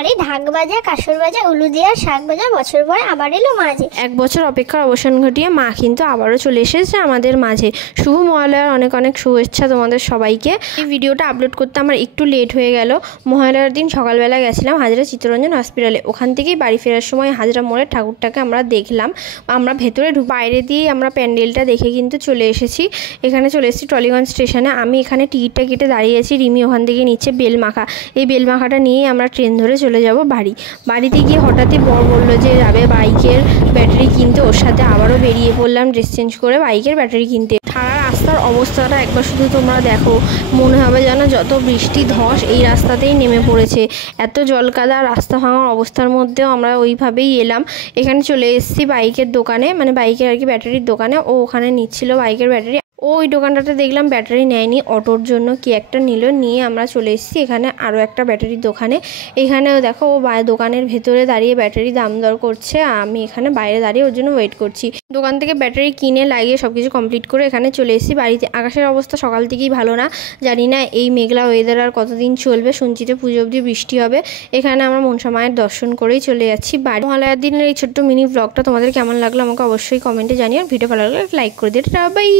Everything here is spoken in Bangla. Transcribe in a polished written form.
বাড়ি ঢাক বাজা, কাসর বাজা, উলু দেওয়া, শাক বাজা, বছর পরে আবার এলো মাঝে। এক বছর অপেক্ষার অবসান ঘটিয়ে মা কিন্তু আবারও চলে এসেছে আমাদের মাঝে। শুভ মহালয়ার অনেক অনেক শুভেচ্ছা তোমাদের সবাইকে। এই ভিডিওটা আপলোড করতে আমার একটু লেট হয়ে গেল। মহালয়ার দিন সকালবেলা গেছিলাম হাজরা চিত্তরঞ্জন হসপিটালে। ওখান থেকেই বাড়ি ফেরার সময় হাজরা মোড়ের ঠাকুরটাকে আমরা দেখলাম। আমরা ভেতরে বাইরে দিয়েই আমরা প্যান্ডেলটা দেখে কিন্তু চলে এসেছি। এখানে চলে এসেছি টলিগঞ্জ স্টেশনে। আমি এখানে টিকিটটা কেটে দাঁড়িয়েছি, রিমি ওখান থেকে নিচ্ছে বেলমাখা। এই বেলমাখাটা নিয়ে আমরা ট্রেন ধরে চলে যাব বাড়িতে গিয়ে হঠাৎই বর বললো যে যাবে বাইকের ব্যাটারি কিনতে। ওর সাথে আবারও বেরিয়ে পড়লাম ড্রেস চেঞ্জ করে বাইকের ব্যাটারি কিনতে। সারা রাস্তার অবস্থাটা একবার শুধু তোমরা দেখো, মনে হবে যেন যত বৃষ্টি ধস এই রাস্তাতেই নেমে পড়েছে। এত জলকাদা, রাস্তা ভাঙার অবস্থার মধ্যেও আমরা ওইভাবেই এলাম। এখানে চলে এসেছি বাইকের দোকানে, মানে বাইকের আর কি ব্যাটারির দোকানে। ও ওখানে নিচ্ছিল বাইকের ব্যাটারি। ওই দোকানটাতে দেখলাম ব্যাটারি নেয়নি, অটোর জন্য কি একটা নিল, নিয়ে আমরা চলে এসেছি এখানে আরও একটা ব্যাটারির দোকানে। এখানেও দেখো ও দোকানের ভেতরে দাঁড়িয়ে ব্যাটারি দাম দর করছে, আমি এখানে বাইরে দাঁড়িয়ে ওর জন্য ওয়েট করছি। দোকান থেকে ব্যাটারি কিনে লাগিয়ে সব কিছু কমপ্লিট করে এখানে চলে এসেছি বাড়িতে। আকাশের অবস্থা সকাল থেকেই ভালো না, জানি না এই মেঘলা ওয়েদার আর কতদিন চলবে। শুনছি তো পুজো অবধি বৃষ্টি হবে। এখানে আমরা মনসা মায়ের দর্শন করেই চলে যাচ্ছি বাড়ি। মহালয়ার দিনের এই ছোট্ট মিনি ব্লগটা তোমাদের কেমন লাগলো আমাকে অবশ্যই কমেন্টে জানিও। ভিডিও ভালো লাগলে লাইক করে দিও। বাই।